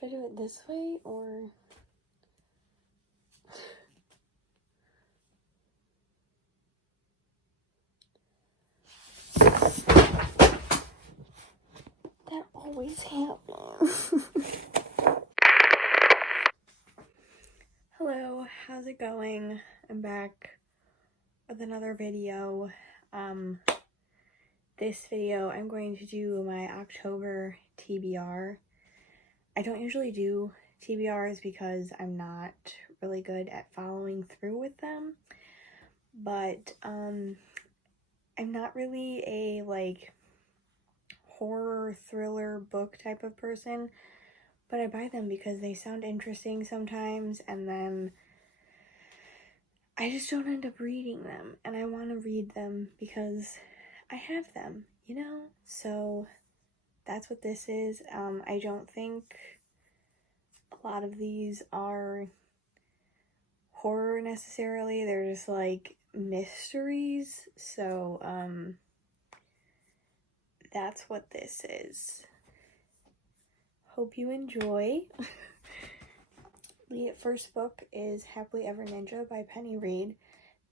Should I do it this way or... That always happens. Hello, how's it going? I'm back with another video. This video I'm going to do my October TBR. I don't usually do TBRs because I'm not really good at following through with them, but I'm not really a horror thriller book type of person, but I buy them because they sound interesting sometimes, and then I just don't end up reading them, and I want to read them because I have them, you know? So that's what this is. I don't think a lot of these are horror necessarily. They're just like mysteries. So that's what this is. Hope you enjoy. The first book is Happily Ever Ninja by Penny Reed.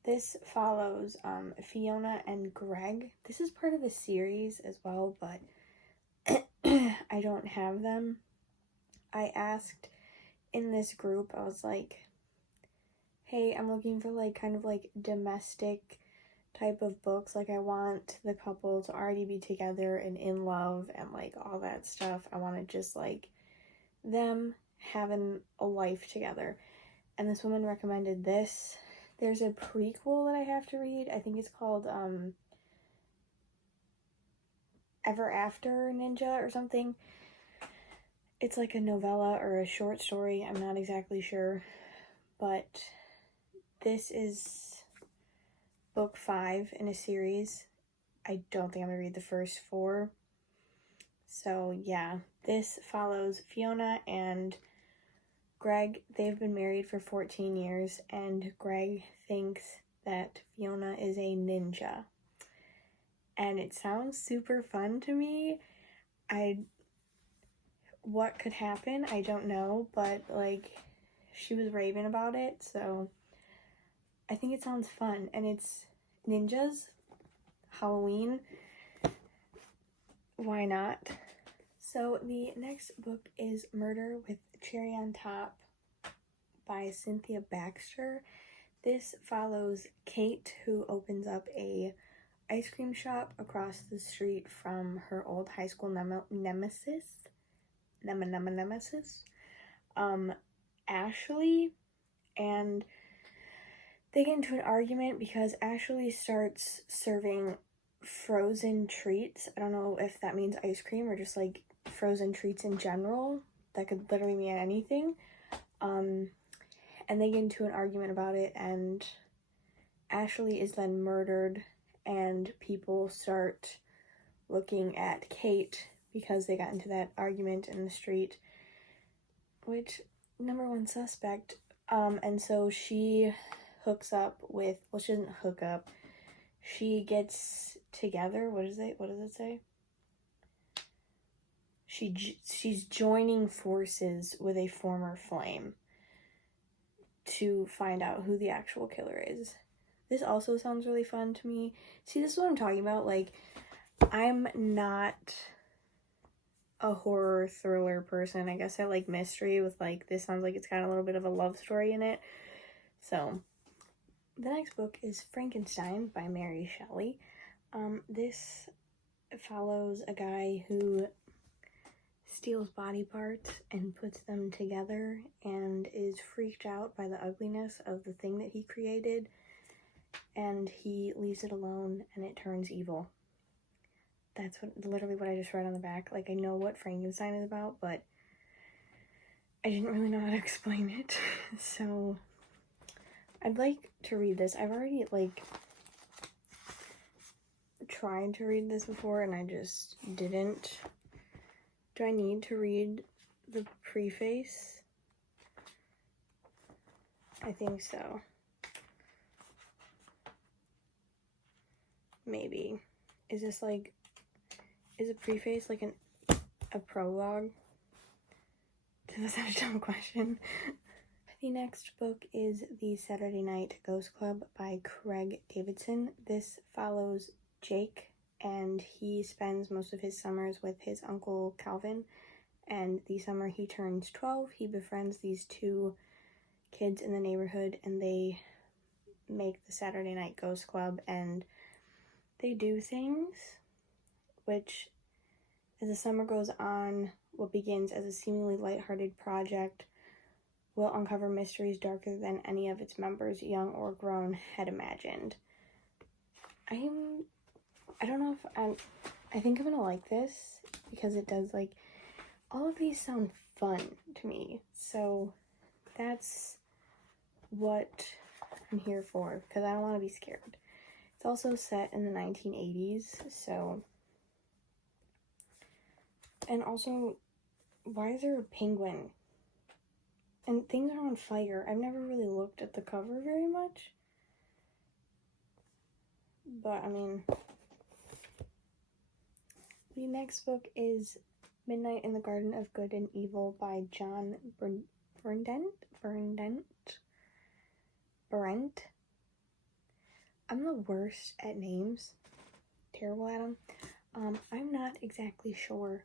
This follows Fiona and Greg. This is part of a series as well, but I don't have them. I asked in this group, I was like, hey, I'm looking for kind of domestic type of books. I want the couple to already be together and in love and all that stuff. I want to just them having a life together. And this woman recommended this. There's a prequel that I have to read. I think it's called Ever After Ninja or something. It's like a novella or a short story. I'm not exactly sure. But this is book 5 in a series. I don't think I'm going to read the first 4. So yeah, this follows Fiona and Greg. They've been married for 14 years, and Greg thinks that Fiona is a ninja. And it sounds super fun to me. What could happen, I don't know, but she was raving about it, so I think it sounds fun. And it's ninjas, Halloween, why not? So the next book is Murder with Cherry on Top by Cynthia Baxter. This follows Kate, who opens up a ice cream shop across the street from her old high school nemesis, Ashley, and they get into an argument because Ashley starts serving frozen treats. I don't know if that means ice cream or just frozen treats in general. That could literally mean anything. And they get into an argument about it, and Ashley is then murdered, and people start looking at Kate because they got into that argument in the street, which, number one suspect, and so she hooks up with, well, she doesn't hook up, she gets together, what does it say? She's joining forces with a former flame to find out who the actual killer is. This also sounds really fun to me. See, this is what I'm talking about. I'm not a horror thriller person. I guess I like mystery with this sounds like it's got a little bit of a love story in it. So the next book is Frankenstein by Mary Shelley. This follows a guy who steals body parts and puts them together and is freaked out by the ugliness of the thing that he created, and he leaves it alone and it turns evil. That's literally what I just read on the back. I know what Frankenstein is about, but I didn't really know how to explain it. So I'd like to read this. I've already tried to read this before and I just didn't. Do I need to read the preface? I think so. Maybe. Is this is a preface a prologue to Was that a dumb question? The next book is The Saturday Night Ghost Club by Craig Davidson. This follows Jake, and he spends most of his summers with his uncle Calvin. And the summer he turns 12, he befriends these two kids in the neighborhood, and they make the Saturday Night Ghost Club, and they do things, which, as the summer goes on, what begins as a seemingly lighthearted project will uncover mysteries darker than any of its members, young or grown, had imagined. I don't know if I think I'm gonna like this, because it does, like, all of these sound fun to me, so that's what I'm here for, because I don't want to be scared. It's also set in the 1980s, so, and also, why is there a penguin? And things are on fire. I've never really looked at the cover very much. But, I mean, the next book is Midnight in the Garden of Good and Evil by John Brent. I'm the worst at names. Terrible at them. I'm not exactly sure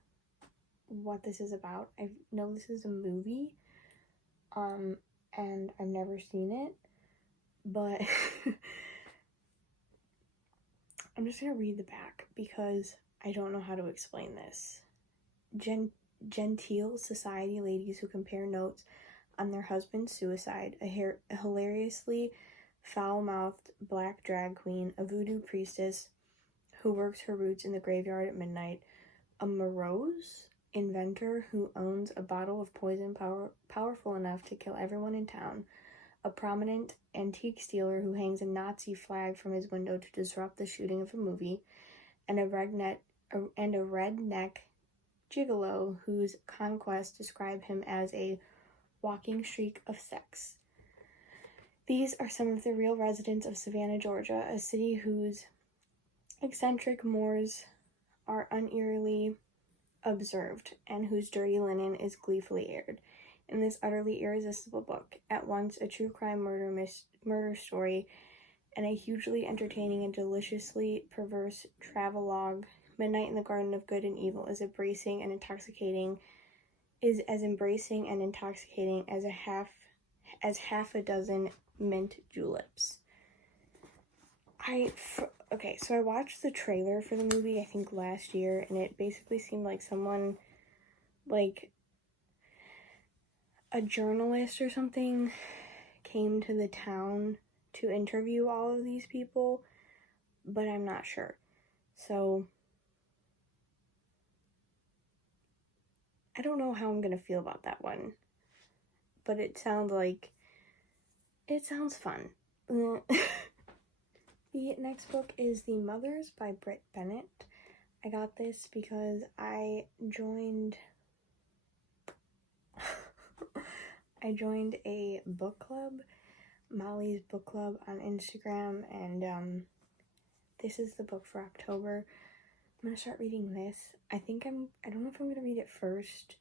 what this is about. I know this is a movie. And I've never seen it, but I'm just gonna read the back because I don't know how to explain this. Genteel society ladies who compare notes on their husband's suicide, a hilariously foul-mouthed black drag queen, a voodoo priestess who works her roots in the graveyard at midnight, a morose inventor who owns a bottle of poison powerful enough to kill everyone in town, a prominent antique stealer who hangs a Nazi flag from his window to disrupt the shooting of a movie, and a redneck gigolo whose conquests describe him as a walking streak of sex. These are some of the real residents of Savannah, Georgia, a city whose eccentric mores are unearly observed, and whose dirty linen is gleefully aired. In this utterly irresistible book, at once a true crime murder story and a hugely entertaining and deliciously perverse travelogue, Midnight in the Garden of Good and Evil is as embracing and intoxicating as half a dozen mint juleps. Okay, so I watched the trailer for the movie, I think last year, and it basically seemed like someone, like, a journalist or something came to the town to interview all of these people, but I'm not sure. So, I don't know how I'm gonna feel about that one, but it sounds fun. The next book is The Mothers by Britt Bennett. I got this because I joined a book club, Molly's Book Club on Instagram, and this is the book for October. I'm gonna start reading this. I don't know if I'm gonna read it first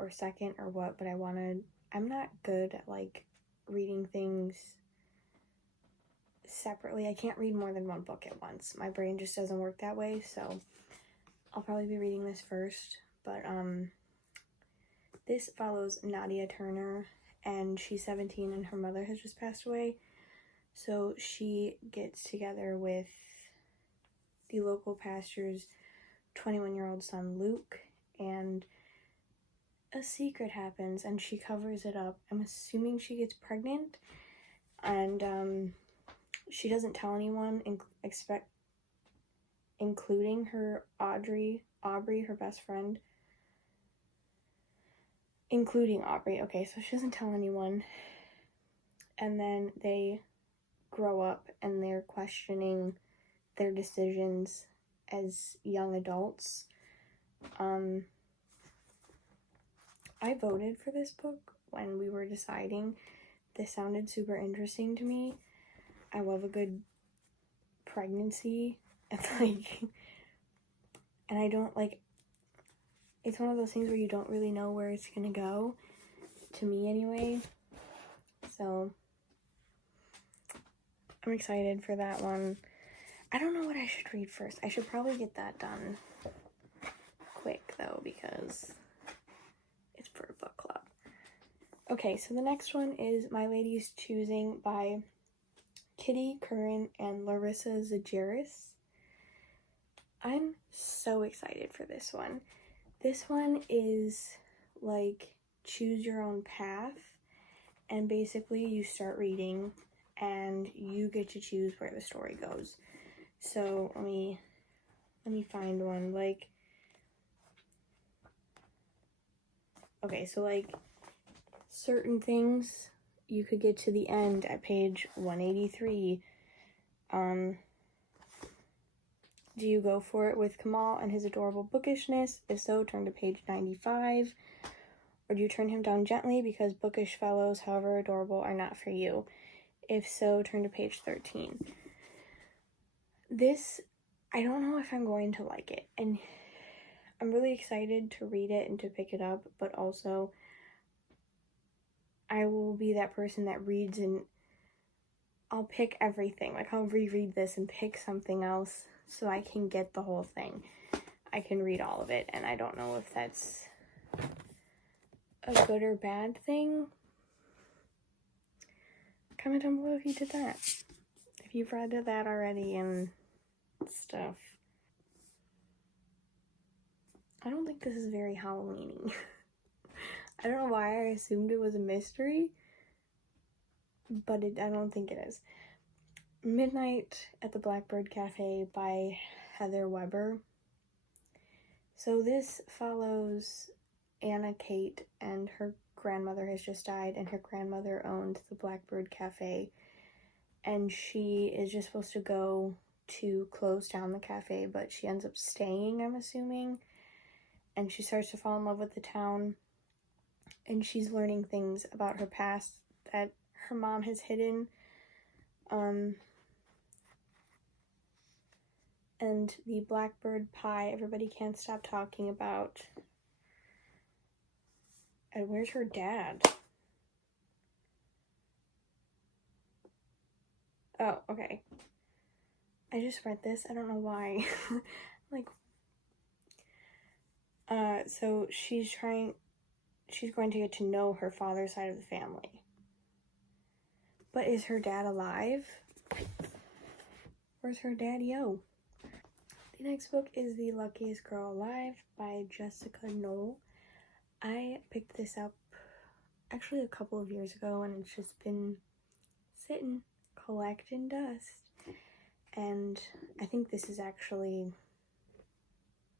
or second or what, but I'm not good at, like, reading things separately. I can't read more than one book at once. My brain just doesn't work that way, so I'll probably be reading this first. But this follows Nadia Turner, and she's 17 and her mother has just passed away. So she gets together with the local pastor's 21-year-old son Luke, and a secret happens and she covers it up. I'm assuming she gets pregnant, and she doesn't tell anyone, including her Aubrey, her best friend. Including Aubrey. Okay, so she doesn't tell anyone. And then they grow up and they're questioning their decisions as young adults. I voted for this book when we were deciding. This sounded super interesting to me. I love a good pregnancy. And I don't, like, it's one of those things where you don't really know where it's gonna go, to me anyway. So I'm excited for that one. I don't know what I should read first. I should probably get that done quick though, because it's for a book club. Okay, so the next one is My Lady's Choosing by Kitty Curran and Larissa Zajaris. I'm so excited for this one. This one is like choose your own path, and basically you start reading and you get to choose where the story goes. So let me find one. Like, okay, so like certain things you could get to the end at page 183. Do you go for it with Kamal and his adorable bookishness? If so, turn to page 95. Or do you turn him down gently because bookish fellows, however adorable, are not for you? If so, turn to page 13. This, I don't know if I'm going to like it. And I'm really excited to read it and to pick it up, but also I will be that person that reads and I'll pick everything. Like, I'll reread this and pick something else so I can get the whole thing. I can read all of it, and I don't know if that's a good or bad thing. Comment down below if you did that. If you've read that already and stuff. I don't think this is very Halloween-y. I don't know why I assumed it was a mystery, but I don't think it is. Midnight at the Blackbird Cafe by Heather Weber. So this follows Anna Kate, and her grandmother has just died, and her grandmother owned the Blackbird Cafe, and she is just supposed to go to close down the cafe, but she ends up staying, I'm assuming, and she starts to fall in love with the town, and she's learning things about her past that her mom has hidden. And the Blackbird Pie, everybody can't stop talking about. And where's her dad? Oh, okay. I just read this. I don't know why. Like, so she's going to get to know her father's side of the family. But is her dad alive? Where's her daddy-o? The next book is The Luckiest Girl Alive by Jessica Knoll. I picked this up actually a couple of years ago, and it's just been sitting, collecting dust. And I think this is actually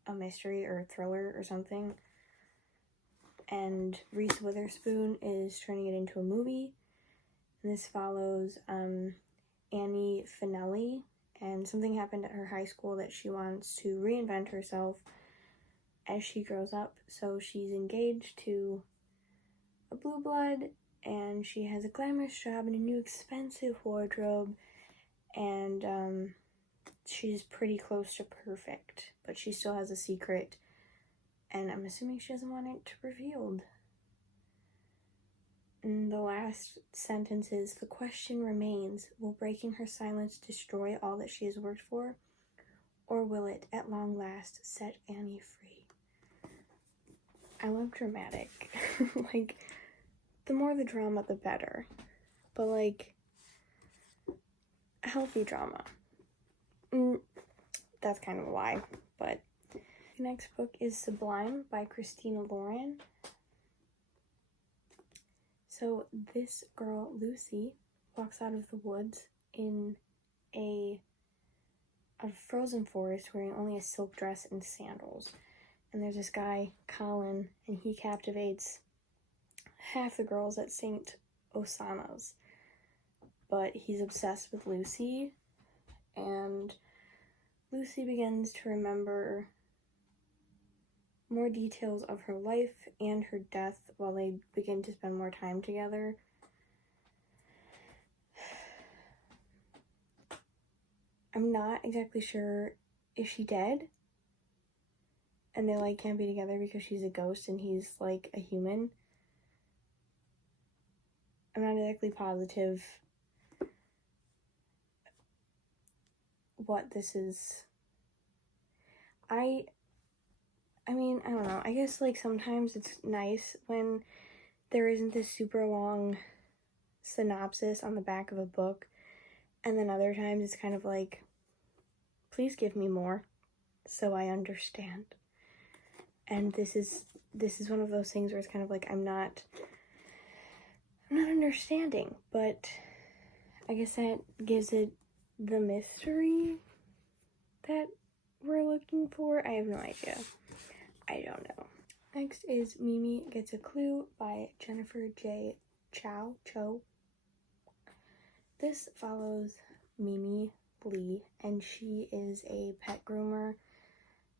a mystery or a thriller or something. And Reese Witherspoon is turning it into a movie. And this follows Annie Finelli, and something happened at her high school that she wants to reinvent herself as she grows up. So she's engaged to a blue blood, and she has a glamorous job and a new expensive wardrobe, and she's pretty close to perfect, but she still has a secret, and I'm assuming she doesn't want it revealed. And the last sentence is, the question remains, will breaking her silence destroy all that she has worked for, or will it, at long last, set Annie free? I love dramatic. Like, the more the drama, the better. But, like, healthy drama. That's kind of a lie, but the next book is Sublime by Christina Lauren. So this girl, Lucy, walks out of the woods in a frozen forest wearing only a silk dress and sandals. And there's this guy, Colin, and he captivates half the girls at St. Osana's. But he's obsessed with Lucy, and Lucy begins to remember more details of her life and her death while they begin to spend more time together. I'm not exactly sure, is she dead? and they like can't be together because she's a ghost and he's like a human. I'm not exactly positive what this is. I mean, I don't know. I guess like sometimes it's nice when there isn't this super long synopsis on the back of a book, and then other times it's kind of like, please give me more so I understand. And this is one of those things where it's kind of like I'm not understanding, but I guess that gives it the mystery that we're looking for. I have no idea. I don't know. Next is Mimi Gets a Clue by Jennifer J. Cho. This follows Mimi Lee, and she is a pet groomer,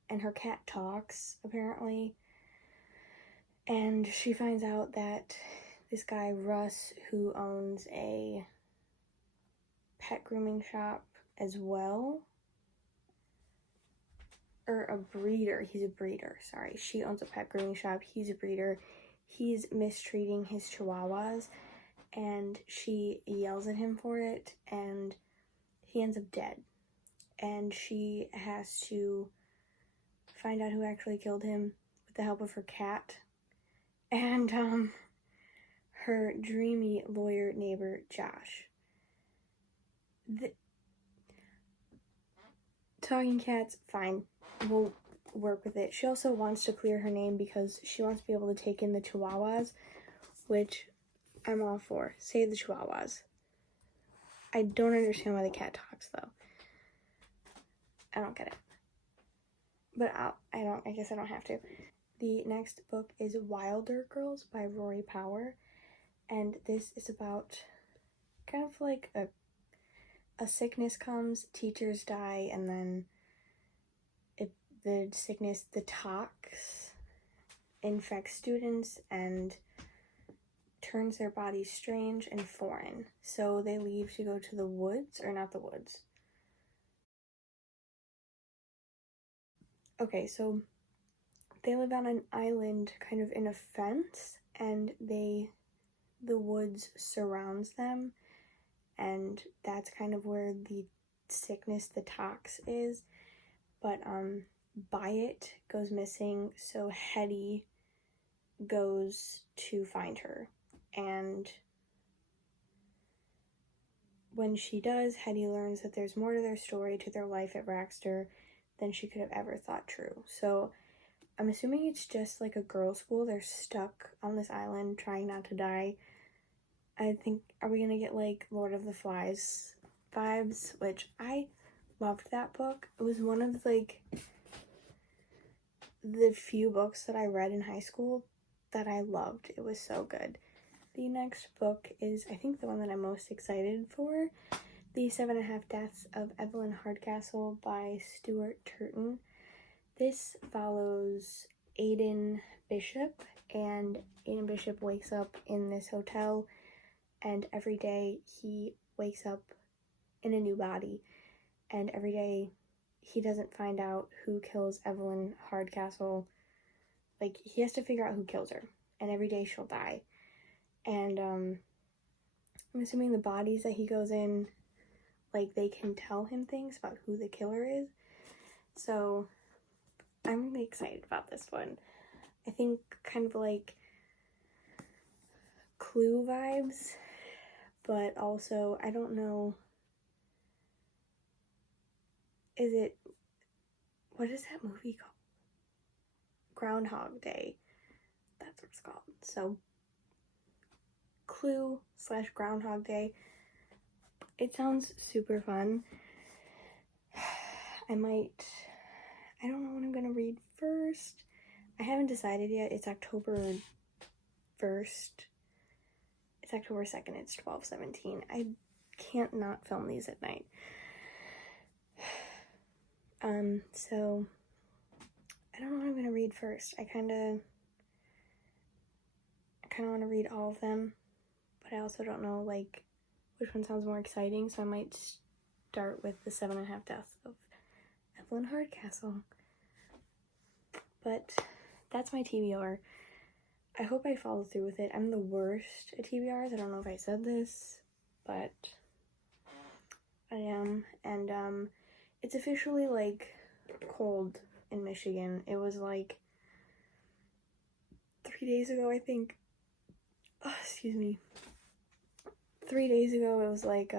and her cat talks, apparently. And she finds out that this guy, Russ, who owns a pet grooming shop as well, or a breeder. He's a breeder, sorry. She owns a pet grooming shop. He's a breeder. He's mistreating his chihuahuas, and she yells at him for it, and he ends up dead. And she has to find out who actually killed him with the help of her cat and her dreamy lawyer neighbor, Josh. Talking cats, fine. We'll work with it. She also wants to clear her name because she wants to be able to take in the chihuahuas, which I'm all for. Save the chihuahuas. I don't understand why the cat talks, though. I don't get it. But I guess I don't have to. The next book is Wilder Girls by Rory Power. And this is about kind of like a sickness comes, teachers die, and then the sickness, the tox, infects students and turns their bodies strange and foreign. So they leave to go to the woods, or not the woods. Okay, so they live on an island kind of in a fence, and the woods surrounds them, and that's kind of where the sickness, the tox, is. But Byatt goes missing, so Hetty goes to find her. And when she does, Hetty learns that there's more to their story, to their life at Raxter, than she could have ever thought true. So I'm assuming it's just like a girls' school. They're stuck on this island trying not to die. I think, are we gonna get like Lord of the Flies vibes? Which I loved that book. It was one of like the few books that I read in high school that I loved. It was so good. The next book is, I think, the one that I'm most excited for, The 7.5 Deaths of Evelyn Hardcastle by Stuart Turton. This follows Aidan Bishop, and Aidan Bishop wakes up in this hotel, and every day he wakes up in a new body, and every day he doesn't find out who kills Evelyn Hardcastle. Like, he has to figure out who kills her, and every day she'll die. And I'm assuming the bodies that he goes in, like, they can tell him things about who the killer is. So I'm really excited about this one. I think kind of like Clue vibes, but also, I don't know, what is that movie called? Groundhog Day. That's what it's called. So Clue / Groundhog Day. It sounds super fun. I don't know what I'm gonna read first. I haven't decided yet. It's October 1st. It's October 2nd. It's 12:17. I can't not film these at night. So I don't know what I'm gonna read first. I kind of want to read all of them, but I also don't know like which one sounds more exciting. So I might start with The 7.5 Deaths of Evelyn Hardcastle. But that's my TBR. I hope I follow through with it. I'm the worst at TBRs. I don't know if I said this, but I am. And it's officially like cold in Michigan. It was like 3 days ago, I think. Oh, excuse me. 3 days ago it was like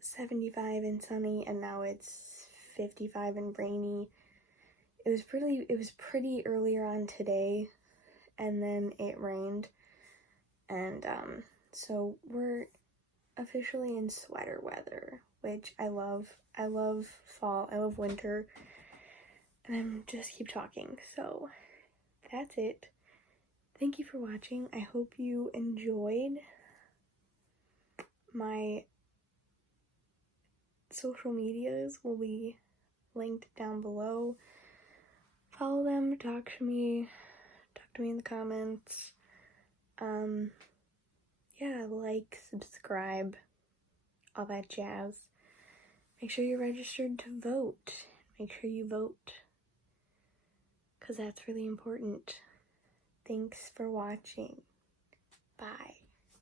75 and sunny, and now it's 55 and rainy. It was pretty earlier on today, and then it rained, and so we're officially in sweater weather, which I love. I love fall, I love winter, and I'm just keep talking. So that's it. Thank you for watching. I hope you enjoyed. My social medias will be linked down below. Follow them, talk to me in the comments. Yeah, like, subscribe, all that jazz. Make sure you're registered to vote. Make sure you vote, because that's really important. Thanks for watching. Bye.